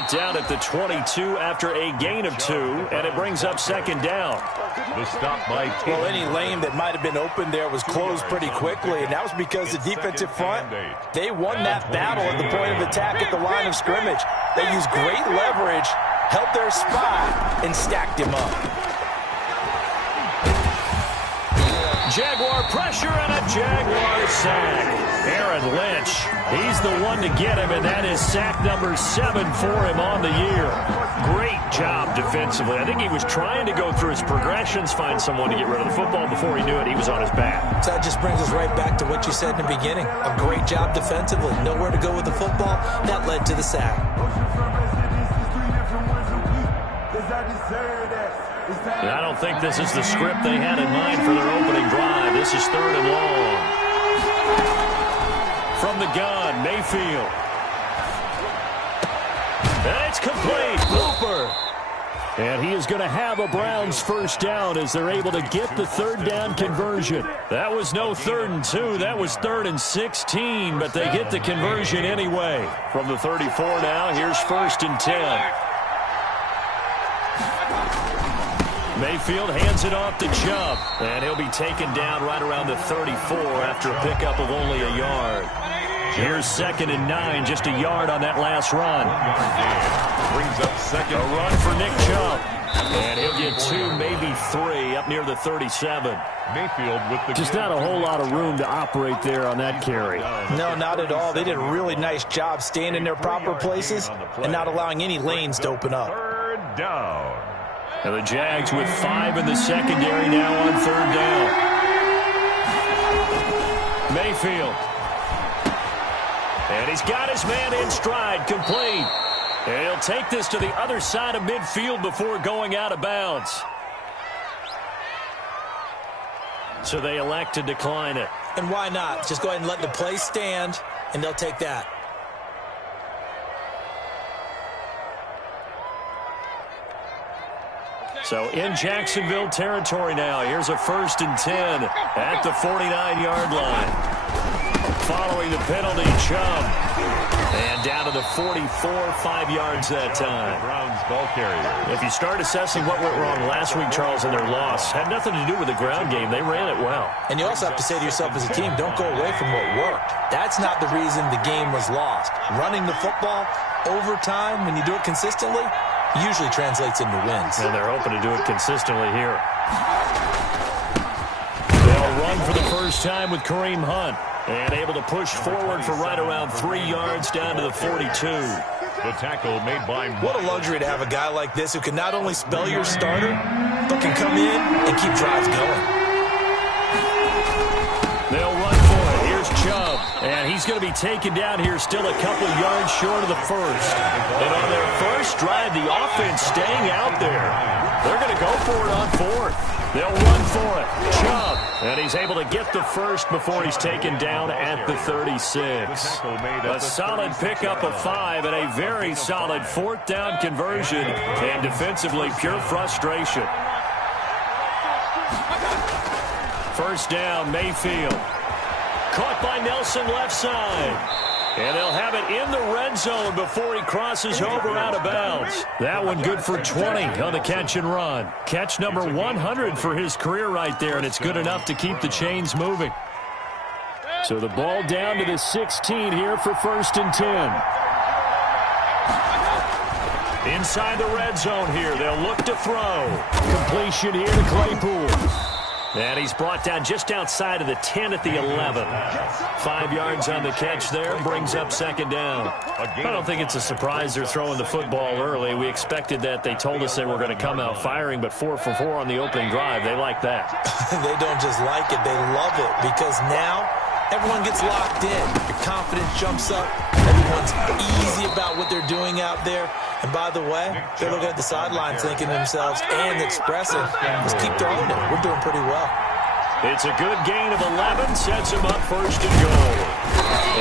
brought down at the 22 after a gain of 2, and it brings up second down. The stop by well, any lane that might have been open there was closed pretty quickly, and that was because the defensive front, they won that battle at the point of attack at the line of scrimmage. They used great leverage, held their spot, and stacked him up. Jaguar pressure and a Jaguar sack. Aaron Lynch, he's the one to get him, and that is sack number 7 for him on the year. Great job defensively. I think he was trying to go through his progressions, find someone to get rid of the football. Before he knew it, he was on his back. So that just brings us right back to what you said in the beginning. A great job defensively. Nowhere to go with the football. That led to the sack. I don't think this is the script they had in mind for their opening drive. This is 3rd and long. From the gun, Mayfield. And it's complete. Cooper. And he is going to have a Browns first down as they're able to get the 3rd down conversion. That was no 3rd and 2. That was 3rd and 16, but they get the conversion anyway. From the 34 now, here's 1st and 10. Mayfield hands it off to Chubb, and he'll be taken down right around the 34 after a pickup of only a yard. Here's 2nd and 9, just a yard on that last run. Brings up second. A run for Nick Chubb, and he'll get 2, maybe 3, up near the 37. Mayfield with the just not a whole lot of room to operate there on that carry. No, not at all. They did a really nice job staying in their proper places and not allowing any lanes to open up. 3rd down. And the Jags with 5 in the secondary now on 3rd down. Mayfield. And he's got his man in stride, complete. And he'll take this to the other side of midfield before going out of bounds. So they elect to decline it. And why not? Just go ahead and let the play stand, and they'll take that. So in Jacksonville territory now. Here's a 1st and 10 at the 49-yard line. Following the penalty, Chubb. And down to the 44, 5 yards that time. Browns ball carrier. If you start assessing what went wrong last week, Charles, in their loss, had nothing to do with the ground game. They ran it well. And you also have to say to yourself as a team, don't go away from what worked. That's not the reason the game was lost. Running the football over time, when you do it consistently, usually translates into wins. And they're hoping to do it consistently here. They'll run for the first time with Kareem Hunt. And able to push forward for right around 3 yards down to the 42. The tackle made by... What a luxury to have a guy like this who can not only spell your starter, but can come in and keep drives going. They'll run for it. Here's Chubb. And he's going to be taken down here still a couple yards short of the first. And on their first drive, the offense staying out there. They're going to go for it on 4th. They'll run for it. Chubb. And he's able to get the first before he's taken down at the 36. A solid pickup of 5 and a very solid 4th down conversion. And defensively, pure frustration. First down, Mayfield. Caught by Nelson left side. And they'll have it in the red zone before he crosses over out of bounds. That one good for 20 on the catch and run. Catch number 100 for his career right there, and it's good enough to keep the chains moving. So the ball down to the 16 here for 1st and 10. Inside the red zone here, they'll look to throw. Completion here to Claypool. And he's brought down just outside of the 10 at the 11. 5 yards on the catch there, brings up 2nd down. I don't think it's a surprise they're throwing the football early. We expected that. They told us they were going to come out firing, but 4 for 4 on the opening drive. They like that. They don't just like it, they love it, because now everyone gets locked in. Your confidence jumps up. Everyone's easy about what they're doing out there. And by the way, they're looking at the sidelines thinking to themselves and expressing, let's keep throwing it. We're doing pretty well. It's a good gain of 11, sets him up 1st and goal.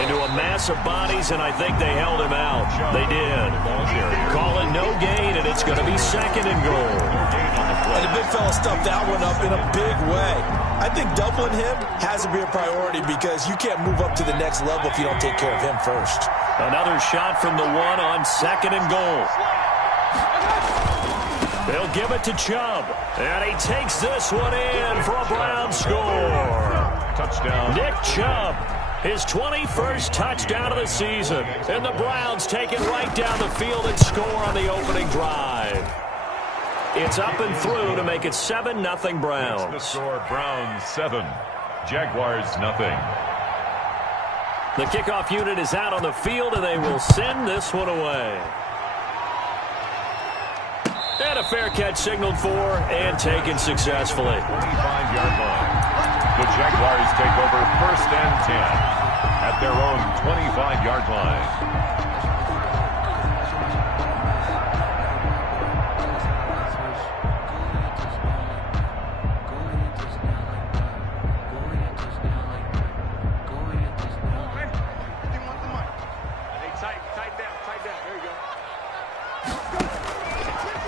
Into a mass of bodies, and I think they held him out. They did. Call it no gain, and it's going to be 2nd and goal. And the big fella stuffed that one up in a big way. I think doubling him has to be a priority because you can't move up to the next level if you don't take care of him first. Another shot from the one on 2nd and goal. They'll give it to Chubb. And he takes this one in for a Browns score. Touchdown. Nick Chubb, his 21st touchdown of the season. And the Browns take it right down the field and score on the opening drive. It's up and through to make it 7-0 Browns. The score, Browns 7, Jaguars nothing. The kickoff unit is out on the field, and they will send this one away. And a fair catch signaled for and taken successfully. 25-yard line. The Jaguars take over 1st and 10 at their own 25-yard line.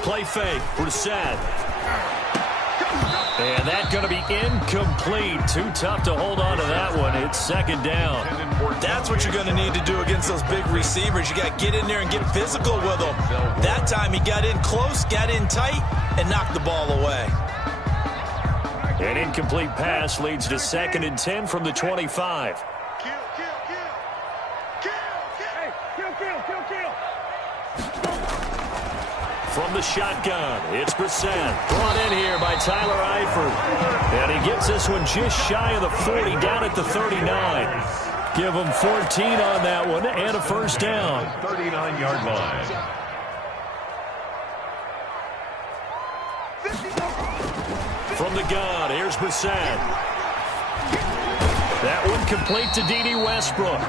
Play fake, Brissett. And that's going to be incomplete. Too tough to hold on to that one. It's 2nd down. That's what you're going to need to do against those big receivers. You got to get in there and get physical with them. That time he got in close, got in tight, and knocked the ball away. An incomplete pass leads to 2nd and 10 from the 25. From the shotgun, it's Brissett. Brought in here by Tyler Eifert. And he gets this one just shy of the 40, down at the 39. Give him 14 on that one and a 1st down. 39-yard line. From the gun, here's Brissett. That one complete to D.D. Westbrook.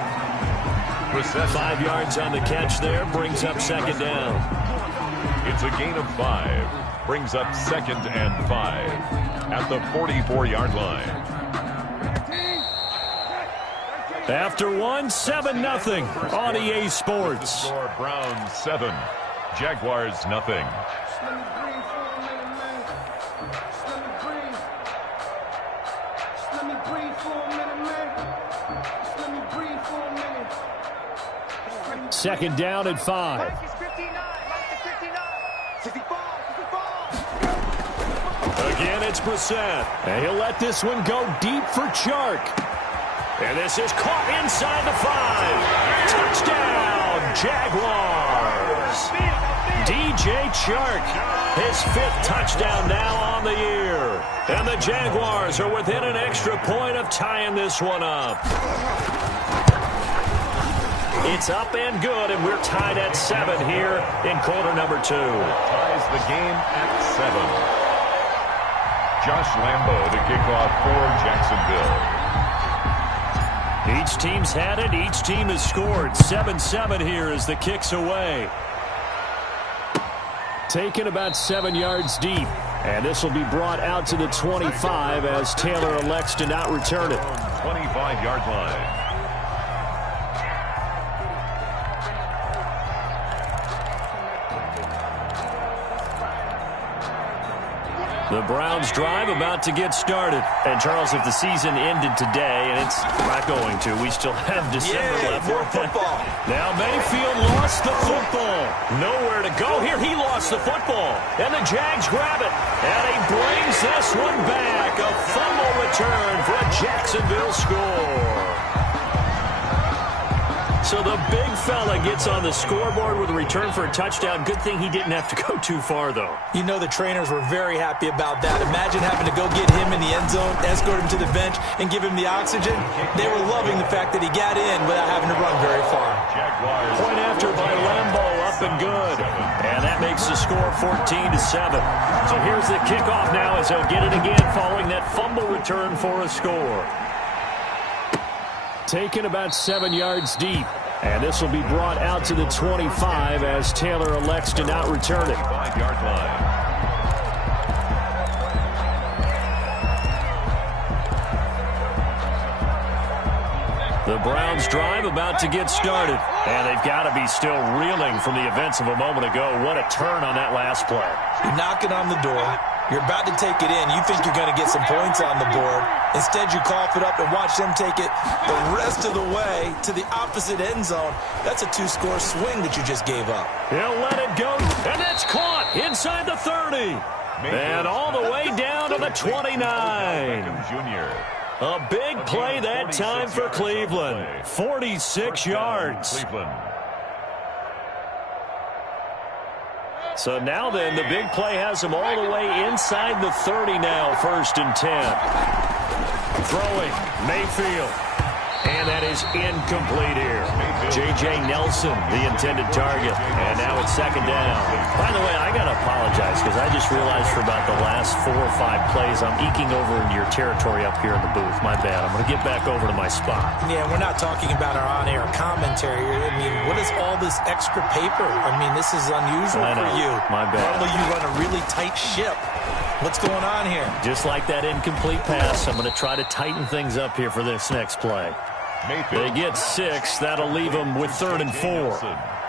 Brissett. 5 yards on the catch there, brings up 2nd down. It's a gain of 5. Brings up 2nd and 5 at the 44-yard line. After one, 7-0 on EA Sports. Score, Browns 7, Jaguars nothing. Second down at 5. Again, it's Brissett. And he'll let this one go deep for Chark. And this is caught inside the 5. Touchdown, Jaguars. DJ Chark, his 5th touchdown now on the year. And the Jaguars are within an extra point of tying this one up. It's up and good, and we're tied at 7 here in quarter number 2. Ties the game at 7. Josh Lambo to kick off for Jacksonville. Each team's had it. Each team has scored. 7-7 here as the kick's away. Taken about 7 yards deep. And this will be brought out to the 25 as Taylor elects to not return it. 25-yard line. The Browns drive about to get started. And, Charles, if the season ended today, and it's not going to, we still have December left. More football. Now Mayfield lost the football. Nowhere to go here. He lost the football. And the Jags grab it. And he brings this one back. A fumble return for a Jacksonville score. So the big fella gets on the scoreboard with a return for a touchdown. Good thing he didn't have to go too far, though. You know the trainers were very happy about that. Imagine having to go get him in the end zone, escort him to the bench, and give him the oxygen. They were loving the fact that he got in without having to run very far. Jaguars. Point after by Lambo, up and good. And that makes the score 14-7. So here's the kickoff now as they'll get it again following that fumble return for a score. Taken about 7 yards deep. And this will be brought out to the 25 as Taylor elects to not return it. 5-yard line. The Browns drive about to get started. And they've got to be still reeling from the events of a moment ago. What a turn on that last play. You're knocking on the door. You're about to take it in. You think you're going to get some points on the board. Instead, you cough it up and watch them take it the rest of the way to the opposite end zone. That's a 2-score swing that you just gave up. He'll let it go, and that's caught inside the 30. And all the way down to the 29. A big play that time for Cleveland. 46 yards. So now then, the big play has him all the way inside the 30 now, 1st and 10. Throwing, Mayfield. And that is incomplete here. J.J. Nelson, the intended target. And now it's 2nd down. By the way, I got to apologize because I just realized for about the last 4 or 5 plays, I'm eking over into your territory up here in the booth. My bad. I'm going to get back over to my spot. Yeah, we're not talking about our on-air commentary. I mean, what is all this extra paper? I mean, this is unusual for you. My bad. Normally you run a really tight ship. What's going on here? Just like that incomplete pass, I'm going to try to tighten things up here for this next play. They get 6. That'll leave them with 3rd and 4.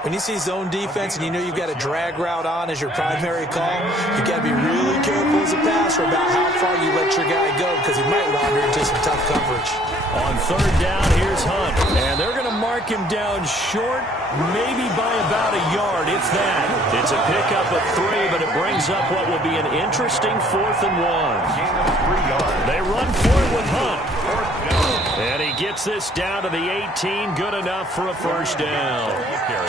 When you see zone defense and you know you've got a drag route on as your primary call, you got to be really careful as a passer about how far you let your guy go because he might wander into some tough coverage. On 3rd down, here's Hunt. And they're going to mark him down short, maybe by about a yard, if that. It's a pickup of 3, but it brings up what will be an interesting 4th and 1. They run for it with Hunt. And he gets this down to the 18. Good enough for a 1st down.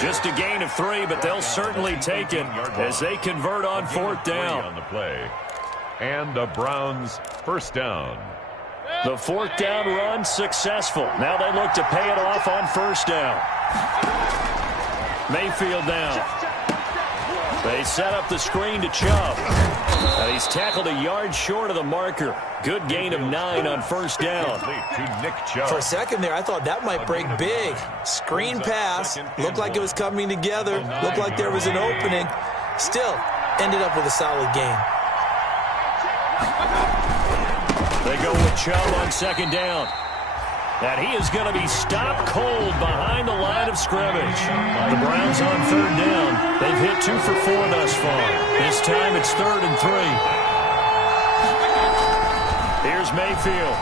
Just a gain of 3, but they'll certainly take it as they convert on 4th down. On the play. And the Browns 1st down. The 4th down run successful. Now they look to pay it off on 1st down. Mayfield down. They set up the screen to Chubb. And he's tackled a yard short of the marker. Good gain of 9 on 1st down. For a second there, I thought that might break big. Screen pass. Looked like it was coming together. Looked like there was an opening. Still, ended up with a solid gain. They go with Chubb on 2nd down. And he is going to be stopped cold behind the line of scrimmage. The Browns on 3rd down. They've hit 2 for 4 thus far. This time it's 3rd and 3. Here's Mayfield.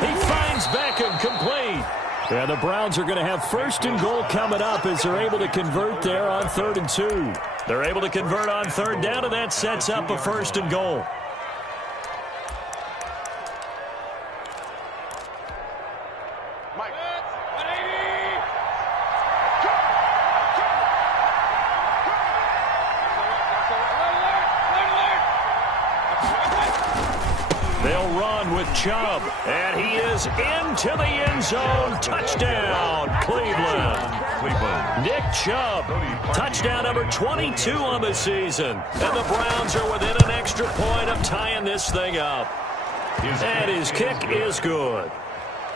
He finds Beckham complete. And the Browns are going to have 1st and goal coming up as they're able to convert there on 3rd and 2. They're able to convert on 3rd down, and that sets up a 1st and goal. They'll run with Chubb, and he is into the end zone. Touchdown, Cleveland. Nick Chubb, touchdown number 22 on the season. And the Browns are within an extra point of tying this thing up. And his kick is good.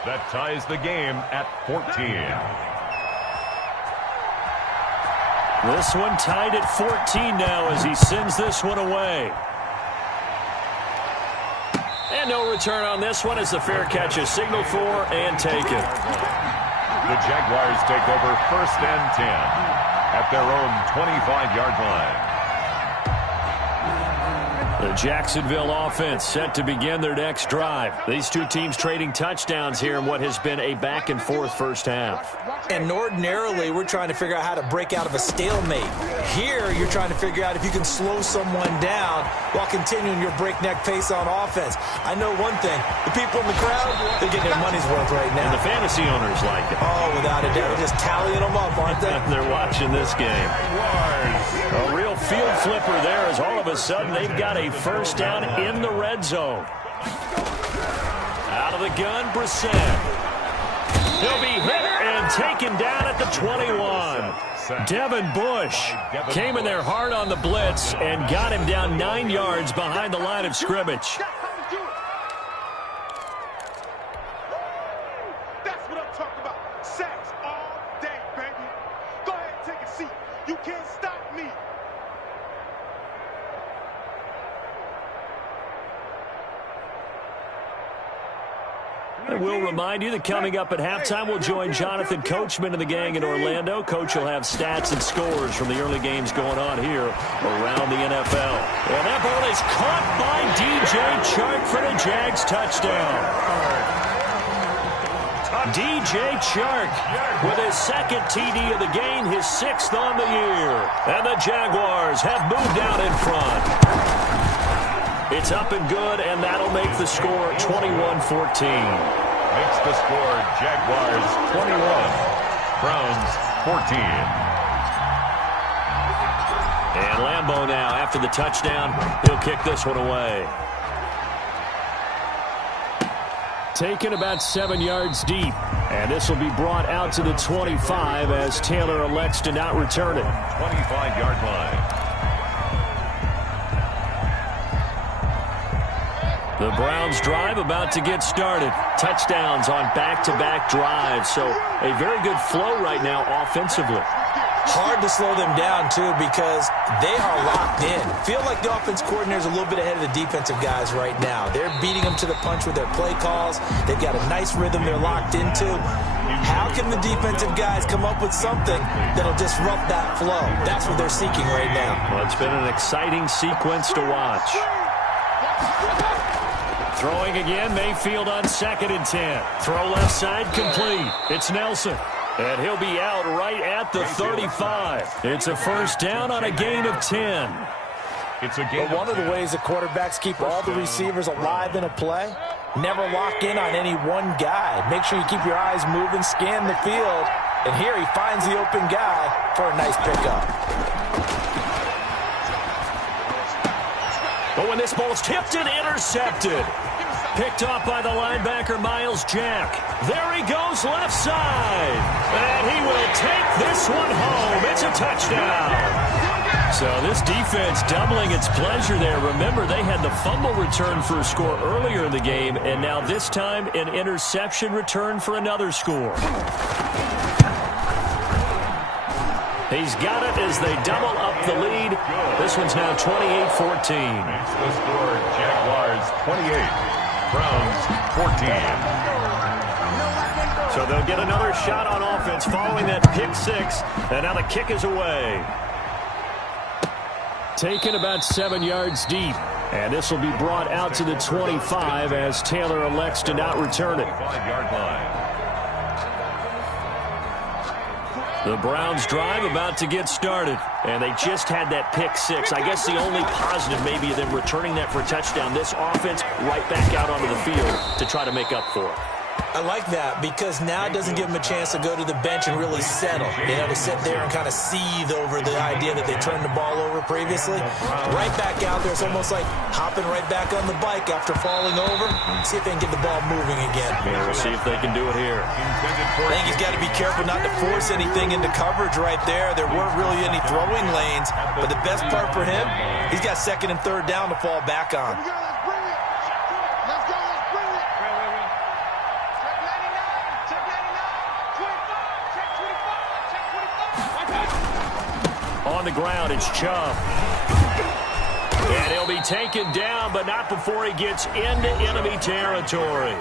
That ties the game at 14. This one tied at 14 now as he sends this one away. And no return on this one as the fair catch is signaled for and taken. The Jaguars take over 1st and 10 at their own 25-yard line. The Jacksonville offense set to begin their next drive. These two teams trading touchdowns here in what has been a back-and-forth first half. And ordinarily, we're trying to figure out how to break out of a stalemate. Here, you're trying to figure out if you can slow someone down while continuing your breakneck pace on offense. I know one thing. The people in the crowd, they're getting their money's worth right now. And the fantasy owners like it. Oh, without a doubt. They're just tallying them up, aren't they? They're watching this game. A real field flipper there as all of a sudden they've got a first down in the red zone. Out of the gun, Brissett. He'll be hit and taken down at the 21. Devin Bush came in there hard on the blitz and got him down 9 yards behind the line of scrimmage. That's what I'm talking about. Sacks all day, baby. Go ahead and take a seat. You can't stop me. And we'll remind you that coming up at halftime, we'll join Jonathan Coachman and the gang in Orlando. Coach will have stats and scores from the early games going on here around the NFL. And that ball is is caught by DJ Chark for the Jags touchdown. DJ Chark with his second TD of the game, his 6th on the year. And the Jaguars have moved out in front. It's up and good, and that'll make the score 21-14. Makes the score Jaguars 21, Browns 14. And Lambeau now, after the touchdown, he'll kick this one away. Taken about 7 yards deep. And this will be brought out to the 25 as Taylor elects to not return it. 25-yard line. The Browns drive about to get started. Touchdowns on back-to-back drives. So a very good flow right now offensively. Hard to slow them down, too, because they are locked in. Feel like the offense coordinator is a little bit ahead of the defensive guys right now. They're beating them to the punch with their play calls. They've got a nice rhythm they're locked into. How can the defensive guys come up with something that'll disrupt that flow? That's what they're seeking right now. Well, it's been an exciting sequence to watch. Throwing again, Mayfield on 2nd and 10. Throw left side complete. It's Nelson. And he'll be out right at the 35. It's a first down on a gain of 10. It's a gain. But one of the ways the quarterbacks keep all the receivers alive in a play, never lock in on any one guy. Make sure you keep your eyes moving, scan the field. And here he finds the open guy for a nice pickup. But when this ball's tipped and intercepted. Picked off by the linebacker, Miles Jack. There he goes, left side. And he will take this one home. It's a touchdown. So this defense doubling its pleasure there. Remember, they had the fumble return for a score earlier in the game, and now this time an interception return for another score. He's got it as they double up the lead. This one's now 28-14. Makes the score Jaguars 28. Browns 14. So they'll get another shot on offense following that pick 6. And now the kick is away. Taken about 7 yards deep. And this will be brought out to the 25 as Taylor elects to not return it. 5-yard line. The Browns drive about to get started. And they just had that pick 6. I guess the only positive maybe of them returning that for a touchdown. This offense right back out onto the field to try to make up for it. I like that because now it doesn't give them a chance to go to the bench and really settle. To sit there and kind of seethe over the idea that they turned the ball over previously. Right back out there. It's almost like hopping right back on the bike after falling over. See if they can get the ball moving again. Yeah, we'll see if they can do it here. I think he's got to be careful not to force anything into coverage right there. There weren't really any throwing lanes. But the best part for him, he's got 2nd and 3rd down to fall back on. On the ground, it's Chubb. And he'll be taken down, but not before he gets into enemy territory.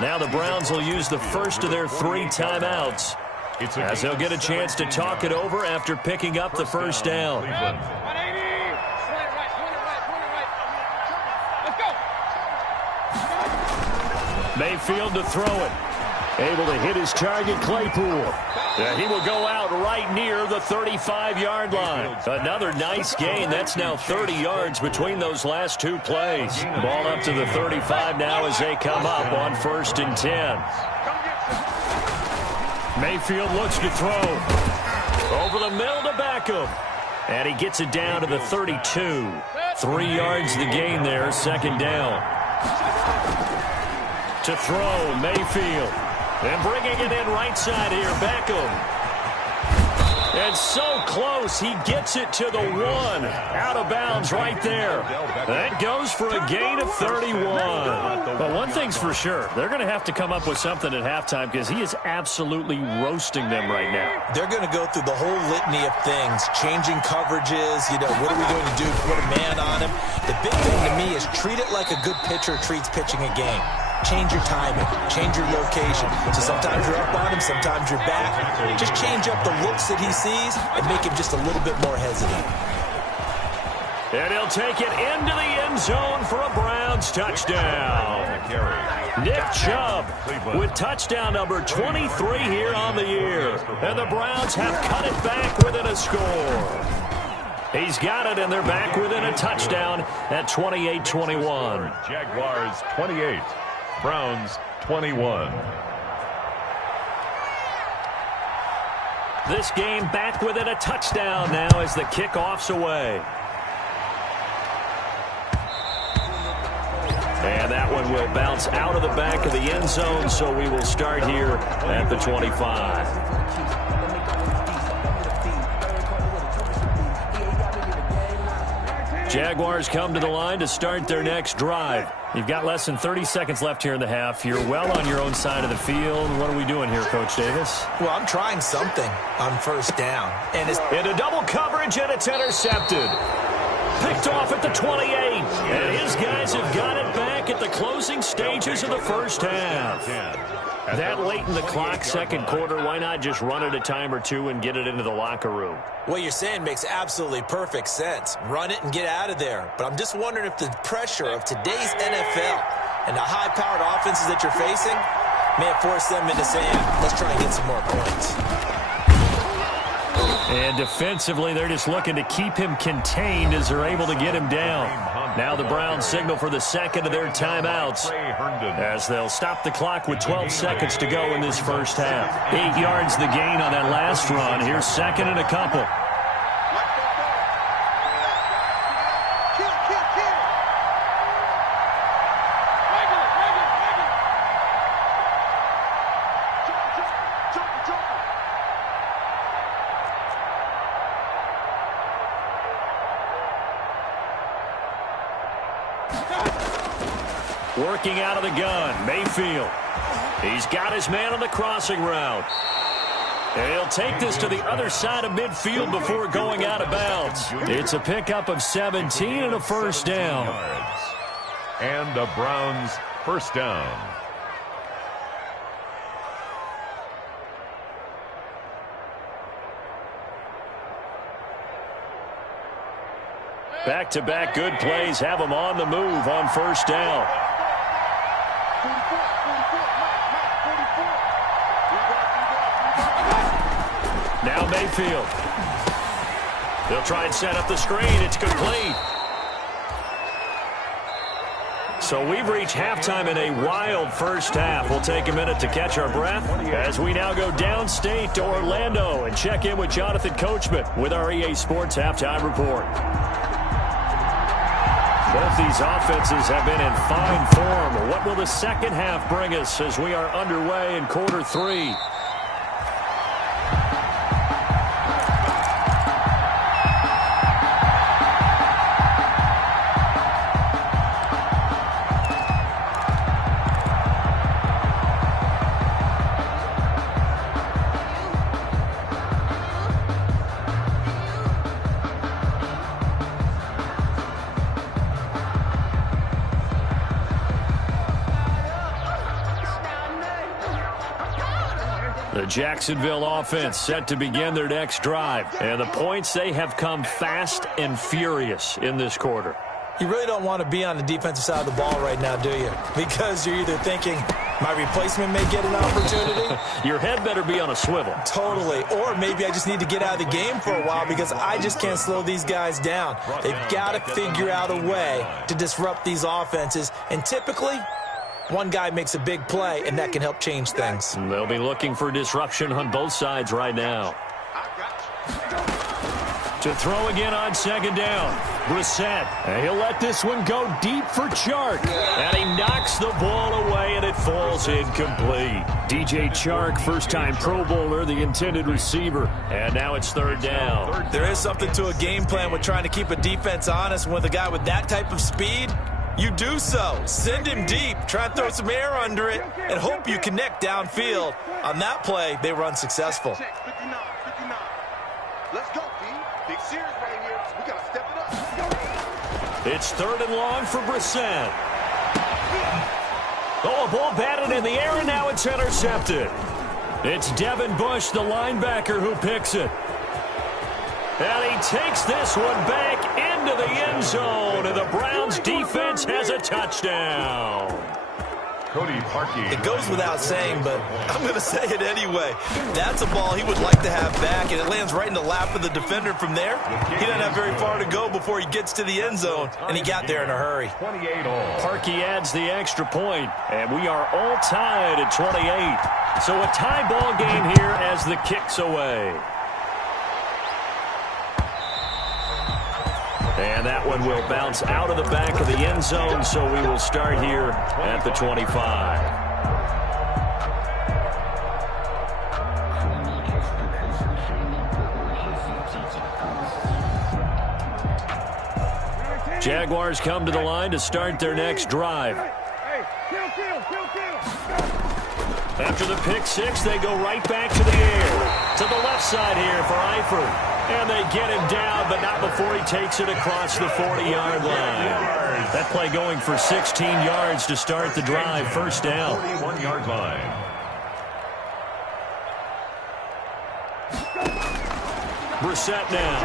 Now the Browns will use the first of their 3 timeouts, as they'll get a chance to talk it over after picking up the first down. Mayfield to throw it. Able to hit his target, Claypool. And he will go out right near the 35-yard line. Another nice gain. That's now 30 yards between those last 2 plays. Ball up to the 35 now as they come up on 1st and 10. Mayfield looks to throw. Over the middle to Beckham. And he gets it down to the 32. 3 yards the gain there, 2nd down. To throw, Mayfield. And bringing it in right side here, Beckham. And so close, he gets it to the 1. Out of bounds right there. That goes for a gain of 31. But one thing's for sure, they're going to have to come up with something at halftime because he is absolutely roasting them right now. They're going to go through the whole litany of things, changing coverages, what are we going to do to put a man on him? The big thing to me is treat it like a good pitcher treats pitching a game. Change your timing, change your location. So sometimes you're up on him, sometimes you're back. Just change up the looks that he sees and make him just a little bit more hesitant. And he'll take it into the end zone for a Browns touchdown. Nick Chubb with touchdown number 23 here on the year. And the Browns have cut it back within a score. He's got it, and they're back within a touchdown at 28-21. Jaguars 28, Browns 21. This game back within a touchdown now as the kickoff's away. And that one will bounce out of the back of the end zone, so we will start here at the 25. Jaguars come to the line to start their next drive. You've got less than 30 seconds left here in the half. You're well on your own side of the field. What are we doing here, Coach Davis? Well, I'm trying something on first down. And it's into double coverage, and it's intercepted. Picked off at the 28. And his guys have got it back at the closing stages of the first half. That late in the clock, second quarter, why not just run it a time or two and get it into the locker room? What you're saying makes absolutely perfect sense. Run it and get out of there. But I'm just wondering if the pressure of today's NFL and the high-powered offenses that you're facing may have forced them into saying, let's try and get some more points. And defensively, they're just looking to keep him contained as they're able to get him down. Now the Browns signal for the second of their timeouts as they'll stop the clock with 12 seconds to go in this first half. 8 yards the gain on that last run. Here's second and a couple. Working out of the gun, Mayfield. He's got his man on the crossing route. And he'll take this to the other side of midfield before going out of bounds. It's a pickup of 17 and a first down. And the Browns first down. Back-to-back good plays have them on the move on first down. Now Mayfield. They'll try and set up the screen. It's complete. So we've reached halftime in a wild first half. We'll take a minute to catch our breath as we now go downstate to Orlando and check in with Jonathan Coachman with our EA Sports Halftime Report. Both these offenses have been in fine form. What will the second half bring us as we are underway in quarter three? The Jacksonville offense set to begin their next drive. And the points, they have come fast and furious in this quarter. You really don't want to be on the defensive side of the ball right now, do you? Because you're either thinking, my replacement may get an opportunity. Your head better be on a swivel. Totally. Or maybe I just need to get out of the game for a while because I just can't slow these guys down. They've got to figure out a way to disrupt these offenses. And typically, one guy makes a big play, and that can help change things. They'll be looking for disruption on both sides right now. To throw again on second down. Brissett. And he'll let this one go deep for Chark. And he knocks the ball away, and it falls incomplete. DJ Chark, first-time Pro Bowler, the intended receiver. And now it's third down. There is something to a game plan with trying to keep a defense honest. With a guy with that type of speed, you do so. Send him deep. Try and throw some air under it and hope you connect downfield. On that play, they were unsuccessful. 59. Let's go, D. Big series right here. We got to step it up. It's third and long for Brissett. Oh, a ball batted in the air, and now it's intercepted. It's Devin Bush, the linebacker, who picks it. And he takes this one back in into the end zone, and the Browns defense has a touchdown. Cody Parkey. It goes without saying, but I'm going to say it anyway. That's a ball he would like to have back, and it lands right in the lap of the defender from there. He doesn't have very far to go before he gets to the end zone, and he got there in a hurry. 28 all. Parkey adds the extra point, and we are all tied at 28. So a tie ball game here as the kick's away. And that one will bounce out of the back of the end zone, so we will start here at the 25. Jaguars come to the line to start their next drive. After the pick six, they go right back to the air. To the left side here for Eifert. And they get him down, but not before he takes it across the 40-yard line. That play going for 16 yards to start the drive. First down. 41-yard line. Brissett now.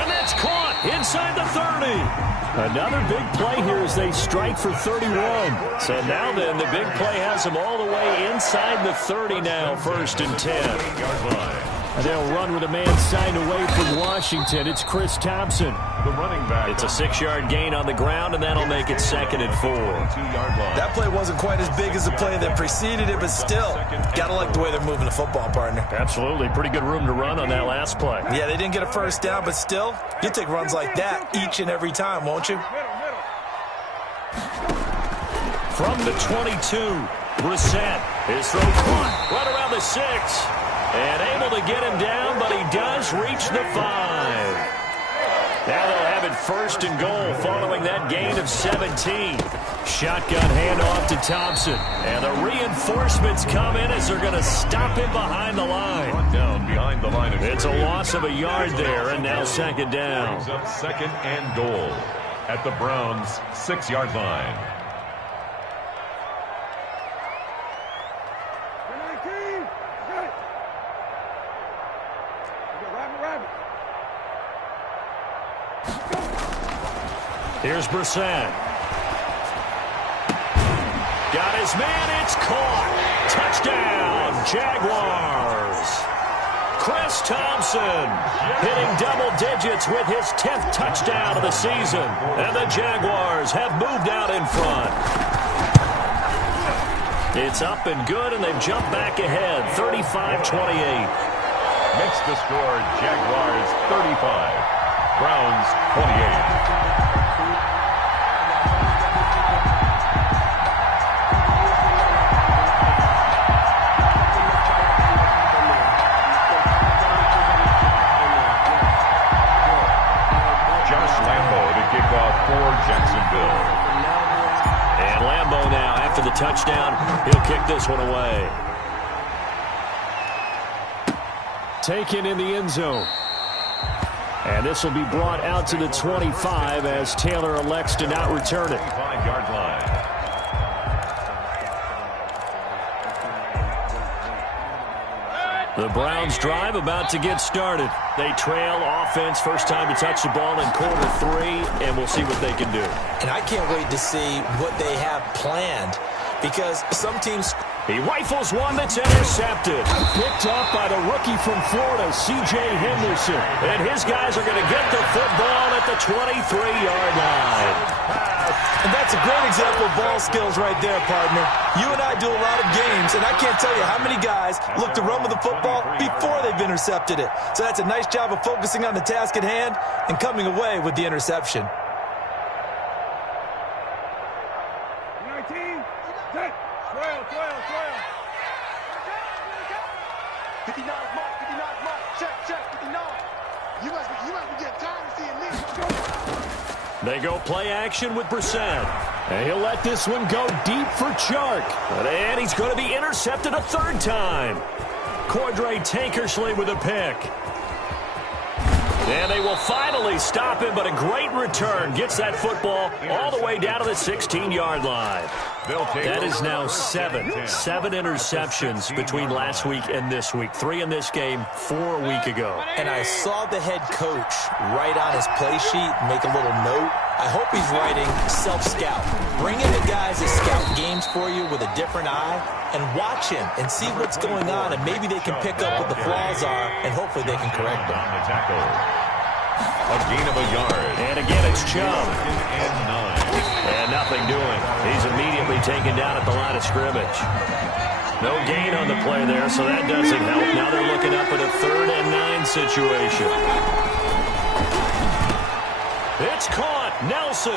And that's caught inside the 30. Another big play here as they strike for 31. So now then, the big play has them all the way inside the 30 now, first and 10. And they'll run with a man signed away from Washington. It's Chris Thompson. The running back. It's a 6-yard gain on the ground, and that'll make it second and 4. That play wasn't quite as big as the play that preceded it, but still, got to like the way they're moving the football, partner. Absolutely. Pretty good room to run on that last play. Yeah, they didn't get a first down, but still, you'll take runs like that each and every time, won't you? From the 22, Brissett. His throw caught right around the 6. And able to get him down, but he does reach the 5. Now they'll have it first and goal following that gain of 17. Shotgun handoff to Thompson. And the reinforcements come in as they're going to stop him behind the line. Down behind the line of It's a loss of a yard there, and now second down. Brings up second and goal at the Browns' 6-yard line. Here's Brissett. Got his man. It's caught. Touchdown, Jaguars. Chris Thompson hitting double digits with his 10th touchdown of the season. And the Jaguars have moved out in front. It's up and good, and they've jumped back ahead, 35-28. Makes the score Jaguars 35, Browns 28. Jacksonville. And Lambeau now, after the touchdown, he'll kick this one away. Taken in the end zone. And this will be brought out to the 25 as Taylor elects to not return it. 5-yard line. The Browns drive about to get started. They trail offense, first time to touch the ball in quarter 3, and we'll see what they can do. And I can't wait to see what they have planned, because some teams... He rifles one that's intercepted. Picked up by the rookie from Florida, C.J. Henderson. And his guys are going to get the football at the 23-yard line. And that's a great example of ball skills right there, partner. You and I do a lot of games, and I can't tell you how many guys look to run with the football before they've intercepted it. So that's a nice job of focusing on the task at hand and coming away with the interception. 19, 10, 12. 59 mark, 59 mark. Check, 59. You must be getting tired of seeing this. They go play action with Brissett. And he'll let this one go deep for Chark. And he's going to be intercepted a third time. Cordray Tankersley with a pick. And they will finally stop him, but a great return. Gets that football all the way down to the 16-yard line. That is now seven interceptions between last week and this week. 3 in this game, 4 a week ago. And I saw the head coach write on his play sheet, make a little note. I hope he's writing self-scout. Bring in the guys that scout games for you with a different eye and watch him and see what's going on, and maybe they can pick up what the flaws are, and hopefully they can correct them. A gain of a yard. And again, it's Chubb. And 9. And nothing doing. He's immediately taken down at the line of scrimmage. No gain on the play there, so that doesn't help. Now they're looking up at a 3rd and 9 situation. It's caught. Nelson.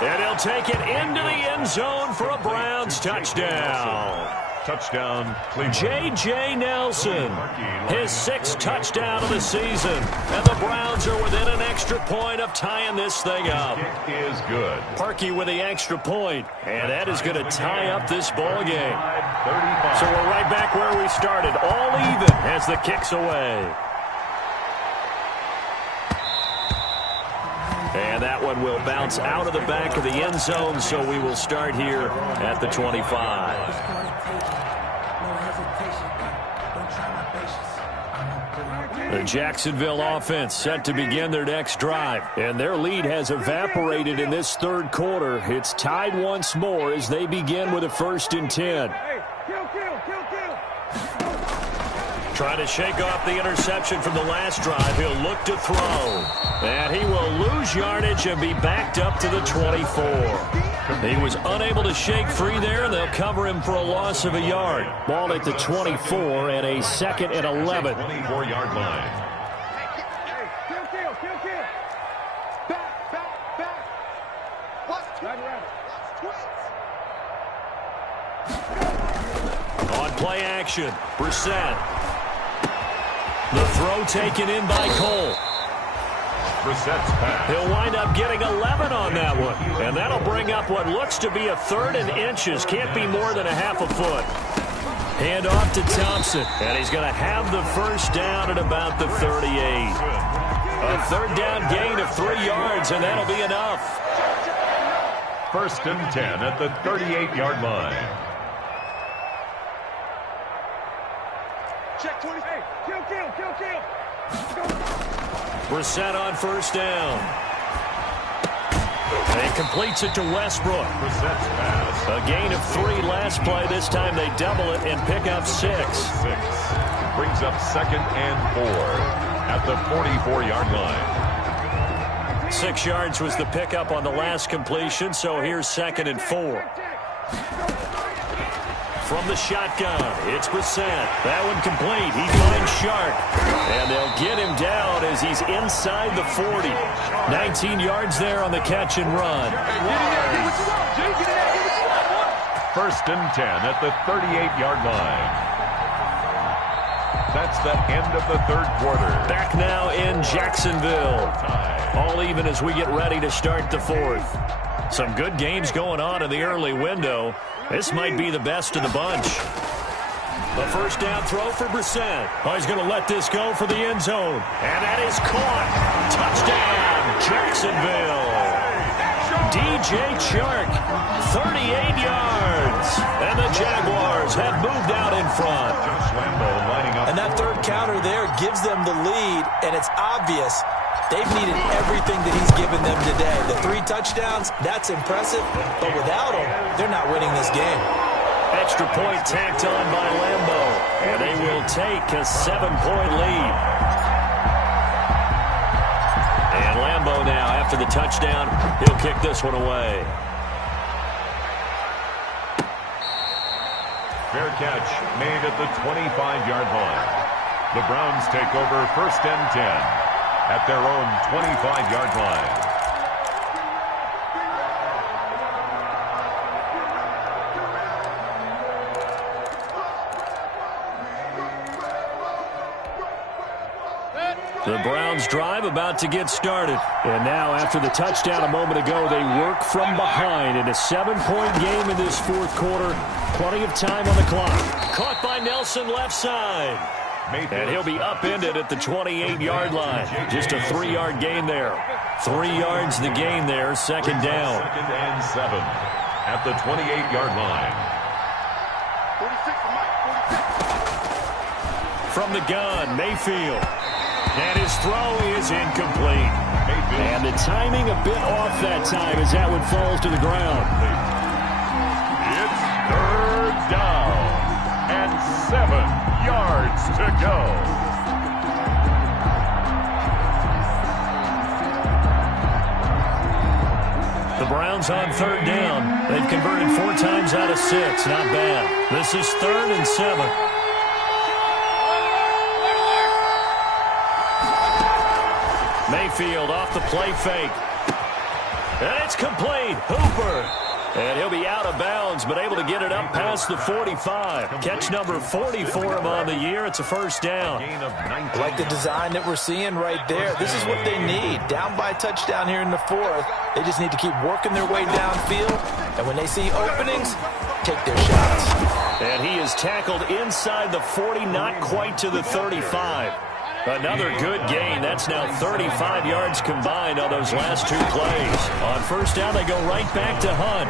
And he'll take it into the end zone for a Browns touchdown. Touchdown, Cleveland. J.J. Nelson, his 6th touchdown of the season. And the Browns are within an extra point of tying this thing up. Kick is good. Parkey with the extra point, and that is going to tie up this ball game. 35. So we're right back where we started, all even as the kick's away. And that one will bounce out of the back of the end zone, so we will start here at the 25. The Jacksonville offense set to begin their next drive, and their lead has evaporated in this 3rd quarter. It's tied once more as they begin with a 1st and 10. Trying to shake off the interception from the last drive. He'll look to throw. And he will lose yardage and be backed up to the 24. He was unable to shake free there, and they'll cover him for a loss of a yard. Ball at the 24 and a 2nd and 11. 24-yard line. On play action, Brissett. The throw taken in by Cole. Brissett's pass. He'll wind up getting 11 on that one. And that'll bring up what looks to be a 3rd and inches. Can't be more than a half a foot. Hand off to Thompson. And he's going to have the 1st down at about the 38. A 3rd down gain of 3 yards, and that'll be enough. 1st and 10 at the 38-yard line. Check 20. Hey, kill. Brissett on 1st down. And he completes it to Westbrook. Brissett's pass. A gain of 3 last play. This time they double it and pick up 6. Brings up 2nd and 4 at the 44-yard line. 6 yards was the pickup on the last completion, so here's 2nd and 4. From the shotgun, it's Brissett. That one complete. He finds Shark. And they'll get him down as he's inside the 40. 19 yards there on the catch and run. 1st and 10 at the 38-yard line. That's the end of the 3rd quarter. Back now in Jacksonville. All even as we get ready to start the 4th. Some good games going on in the early window. This might be the best of the bunch. The 1st down throw for Brissett. Oh, he's going to let this go for the end zone. And that is caught. Touchdown, Jacksonville. DJ Chark, 38 yards. And the Jaguars have moved out in front. And that 3rd counter there gives them the lead, and it's obvious they've needed everything that he's given them today. The 3 touchdowns, that's impressive, but without him, they're not winning this game. Extra point tacked on by Lambeau, and they will take a 7-point lead. And Lambeau now, after the touchdown, he'll kick this one away. Fair catch made at the 25-yard line. The Browns take over 1st and 10 at their own 25-yard line. The Browns drive about to get started. And now, after the touchdown a moment ago, they work from behind in a 7-point game in this 4th quarter. Plenty of time on the clock. Caught by Nelson left side. And he'll be upended at the 28-yard line. Just a 3-yard gain there. 3 yards the gain there, second down. 2nd and 7 at the 28-yard line. 46 for Mike, 46. From the gun, Mayfield. And his throw is incomplete. And the timing a bit off that time as that one falls to the ground. It's 3rd down and 7 yards to go. The Browns on 3rd down. They've converted 4 times out of 6. Not bad. This is 3rd and 7. Mayfield off the play fake. And it's complete. Hooper. And he'll be out of bounds, but able to get it up past the 45. Catch number 40 for him on the year. It's a first down. I like the design that we're seeing right there. This is what they need. Down by a touchdown here in the 4th. They just need to keep working their way downfield. And when they see openings, take their shots. And he is tackled inside the 40, not quite to the 35. Another good gain. That's now 35 yards combined on those last 2 plays. On first down, they go right back to Hunt.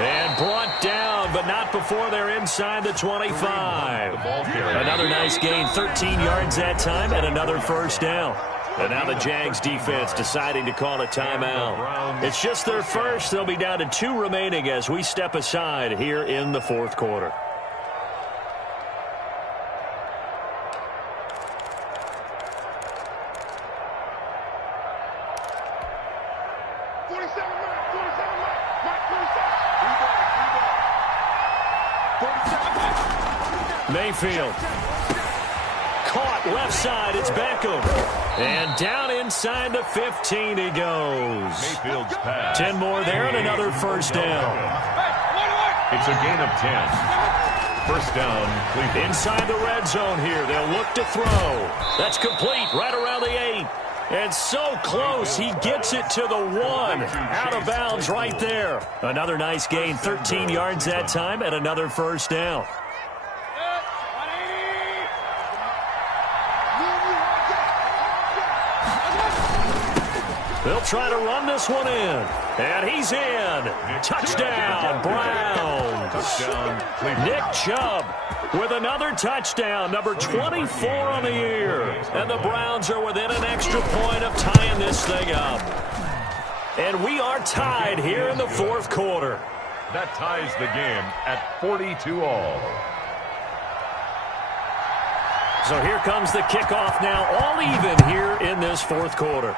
And brought down, but not before they're inside the 25. Another nice gain, 13 yards that time, and another first down. And now the Jags defense deciding to call a timeout. It's just their first. They'll be down to 2 remaining as we step aside here in the 4th quarter. Mayfield. Caught left side. It's Beckham. And down inside the 15 he goes. Mayfield's pass. 10 more there and another first down. It's a gain of 10. First down, Cleveland. Inside the red zone here. They'll look to throw. That's complete right around the 8. And so close, he gets it to the 1. Out of bounds right there. Another nice gain, 13 yards that time, and another first down. They'll try to run this one in. And he's in. Touchdown, Browns. Nick Chubb with another touchdown, number 24 on the year. And the Browns are within an extra point of tying this thing up. And we are tied here in the 4th quarter. That ties the game at 42-all. So here comes the kickoff now, all even here in this 4th quarter.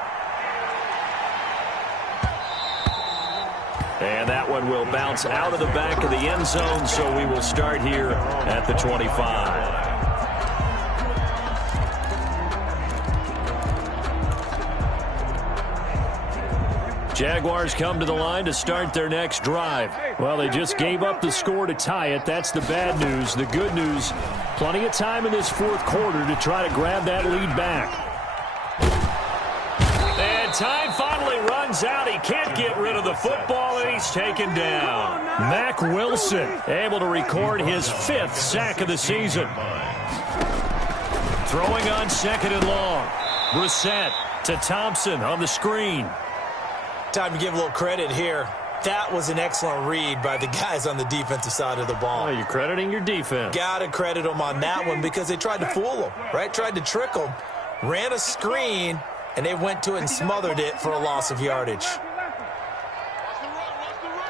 And that one will bounce out of the back of the end zone, so we will start here at the 25. Jaguars come to the line to start their next drive. Well, they just gave up the score to tie it. That's the bad news. The good news, plenty of time in this 4th quarter to try to grab that lead back. And time finally runs out. He can't get rid of the football, and he's taken down. Mack Wilson able to record his 5th sack of the season. Throwing on 2nd and long. Brissett to Thompson on the screen. Time to give a little credit here. That was an excellent read by the guys on the defensive side of the ball. Oh, you're crediting your defense. Got to credit them on that one because they tried to fool them, right? Tried to trick them. Ran a screen, and they went to it and smothered it for a loss of yardage. Watch the run.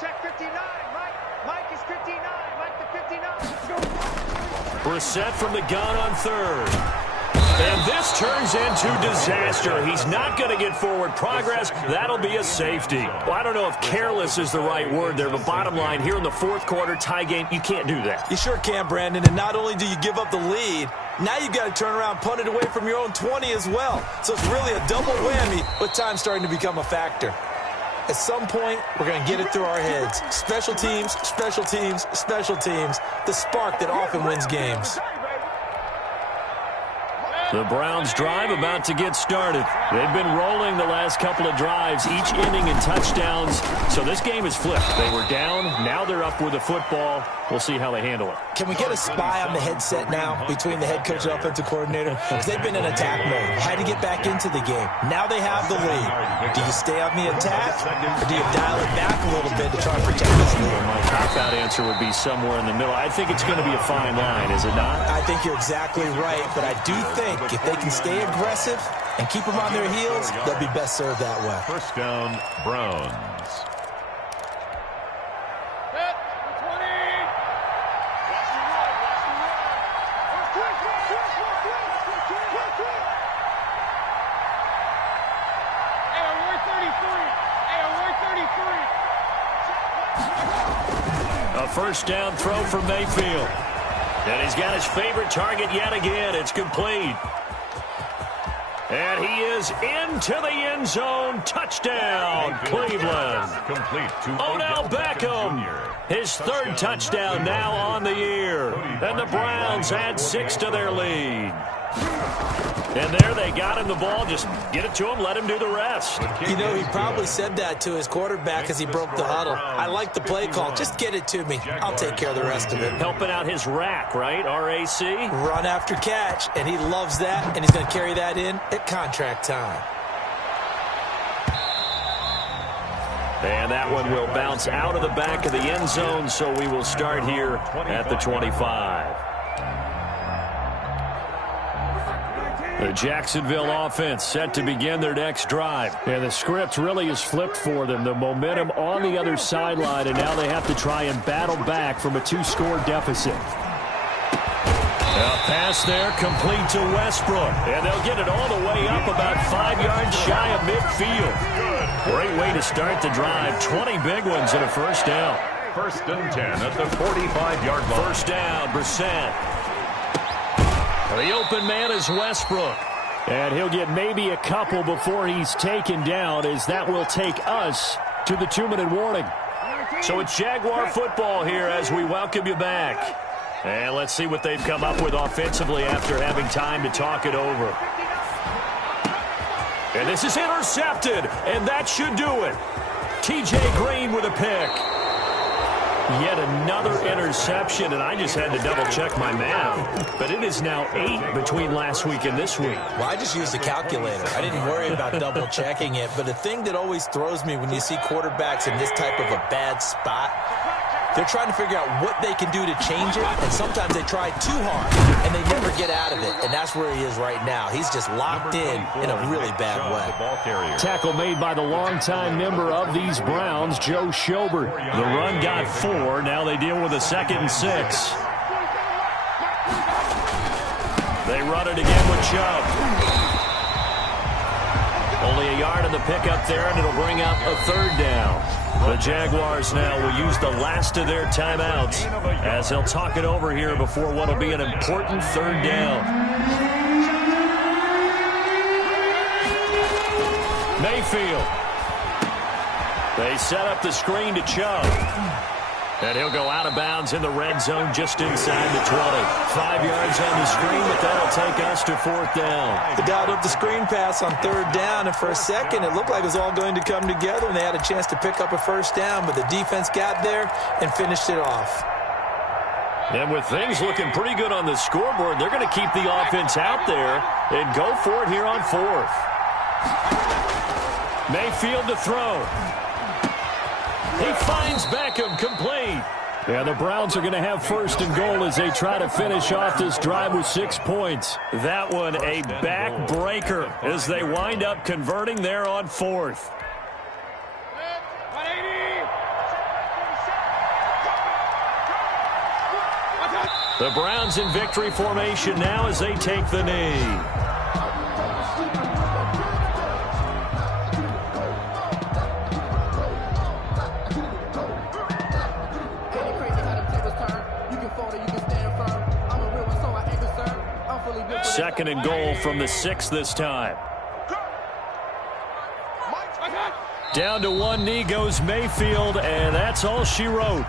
Check 59. Mike is 59. Mike the 59. Brissett from the gun on 3rd. And this turns into disaster. He's not going to get forward progress. That'll be a safety. Well, I don't know if careless is the right word there, but bottom line, here in the 4th quarter, tie game, you can't do that. You sure can, Brandon. And not only do you give up the lead, now you've got to turn around, punt it away from your own 20 as well. So it's really a double whammy with time starting to become a factor. At some point, we're going to get it through our heads. Special teams, special teams, special teams. The spark that often wins games. The Browns drive about to get started. They've been rolling the last couple of drives, each inning in touchdowns. So this game is flipped. They were down. Now they're up with the football. We'll see how they handle it. Can we get a spy on the headset now between the head coach and offensive coordinator? Because they've been in attack mode. Had to get back into the game. Now they have the lead. Do you stay on the attack, or do you dial it back a little bit to try and protect this lead? My cop-out answer would be somewhere in the middle. I think it's going to be a fine line, is it not? I think you're exactly right, but I do think if they can stay aggressive and keep them on their heels, they'll be best served that way. First down, Browns. A first down throw for Mayfield. And he's got his favorite target yet again. It's complete. And he is into the end zone. Touchdown, Cleveland. Complete to Odell Beckham. His third touchdown now on the year. And the Browns add 6 to their lead. And there they got him the ball. Just get it to him, let him do the rest. You know, he probably said that to his quarterback as he broke the huddle. I like the play call. Just get it to me. I'll take care of the rest of it. Helping out his rack, right? RAC? Run after catch, and he loves that, and he's going to carry that in at contract time. And that one will bounce out of the back of the end zone, so we will start here at the 25. The Jacksonville offense set to begin their next drive. And the script really is flipped for them. The momentum on the other sideline, and now they have to try and battle back from a 2-score deficit. A pass there, complete to Westbrook. And they'll get it all the way up about 5 yards shy of midfield. Great way to start the drive. 20 big ones and a first down. First and 10 at the 45-yard line. First down, Brissett. The open man is Westbrook. And he'll get maybe a couple before he's taken down, as that will take us to the 2-minute warning. So it's Jaguar football here as we welcome you back. And let's see what they've come up with offensively after having time to talk it over. And this is intercepted, and that should do it. T.J. Green with a pick. Yet another interception, and I just had to double-check my math. But it is now 8 between last week and this week. Well, I just used the calculator. I didn't worry about double-checking it. But the thing that always throws me when you see quarterbacks in this type of a bad spot, they're trying to figure out what they can do to change it, and sometimes they try too hard, and they never get out of it. And that's where he is right now. He's just locked in a really bad way. Tackle made by the longtime member of these Browns, Joe Schobert. The run got 4. Now they deal with a 2nd and 6. They run it again with Chubb. Only a yard in the pickup there, and it'll bring up a 3rd down. The Jaguars now will use the last of their timeouts as they'll talk it over here before what will be an important 3rd down. Mayfield. They set up the screen to Chubb. And he'll go out of bounds in the red zone just inside the 20. 5 yards on the screen, but that'll take us to 4th down. They dialed up the screen pass on 3rd down, and for a second it looked like it was all going to come together, and they had a chance to pick up a first down, but the defense got there and finished it off. And with things looking pretty good on the scoreboard, they're going to keep the offense out there and go for it here on 4th. Mayfield to throw. He finds Beckham, complete. Yeah, the Browns are going to have 1st and goal as they try to finish off this drive with 6 points. That one a backbreaker as they wind up converting there on 4th. The Browns in victory formation now as they take the knee. Second and goal from the 6 this time. Down to one knee goes Mayfield, and that's all she wrote.